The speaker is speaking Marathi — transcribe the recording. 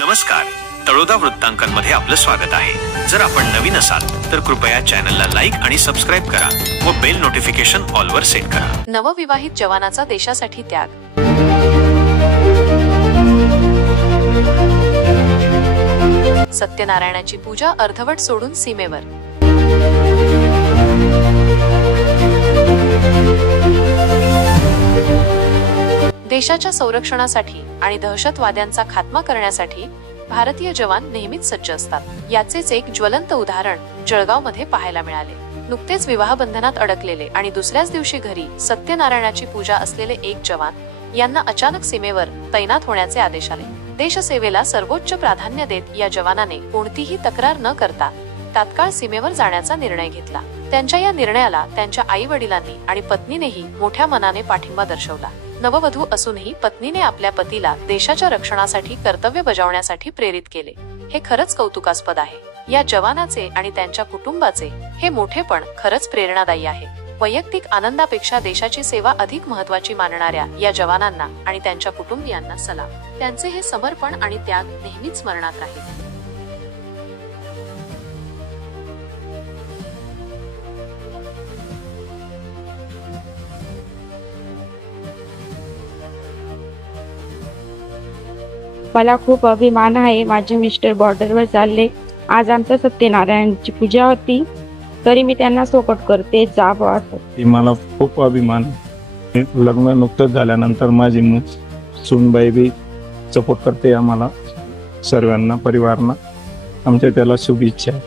नमस्कार. तळोदा वृत्तांकनमध्ये आपलं स्वागत आहे. जर आपण नवीन असाल तर कृपया चॅनलला लाईक आणि सबस्क्राईब करा व बेल नोटिफिकेशन ऑलवर सेट करा. नवविवाहित जवानाचा देशासाठी त्याग. सत्यनारायणाची पूजा अर्धवट सोडून सीमेवर. देशाच्या संरक्षणासाठी आणि दहशतवाद्यांचा खात्मा करण्यासाठी भारतीय जवान नेहमीच सज्ज असतात. याचेच एक ज्वलंत उदाहरण जळगावमध्ये पाहायला मिळाले. नुकतेच विवाह बंधनात अडकलेले आणि दुसऱ्याच दिवशी घरी सत्यनारायणाची पूजा असलेले एक जवान यांना अचानक सीमेवर तैनात होण्याचे आदेश आले. देशसेवेला सर्वोच्च प्राधान्य देत या जवानाने कोणतीही तक्रार न करता तात्काळ सीमेवर जाण्याचा निर्णय घेतला. त्यांच्या या निर्णयाला त्यांच्या आई वडिलांनी आणि पत्नीनेही मोठ्या मनाने पाठिंबा दर्शवला. नववधू असूनही पत्नीने आपल्या पतीला देशाच्या रक्षणासाठी कर्तव्य बजावण्यासाठी प्रेरित केले. हे खरंच कौतुकास्पद आहे. या जवानाचे आणि त्यांच्या कुटुंबाचे हे मोठेपण खरंच प्रेरणादायी आहे. वैयक्तिक आनंदापेक्षा देशाची सेवा अधिक महत्वाची मानणाऱ्या या जवानांना आणि त्यांच्या कुटुंबियांना सलाम. त्यांचे हे समर्पण आणि त्याग नेहमीच स्मरणात राहील. मला खूप अभिमान आहे. माझे मिस्टर बॉर्डरवर चालले. आज आमचं सत्यनारायणची पूजा होती. तरी मी त्यांना सोपट करते जा असं. मला खूप अभिमान लग्न नुकतंच झाल्यानंतर माझी मु- सूनबाई बी सपोर्ट करते आम्हाला सर्वांना परिवारांना. आमच्या त्याला शुभेच्छा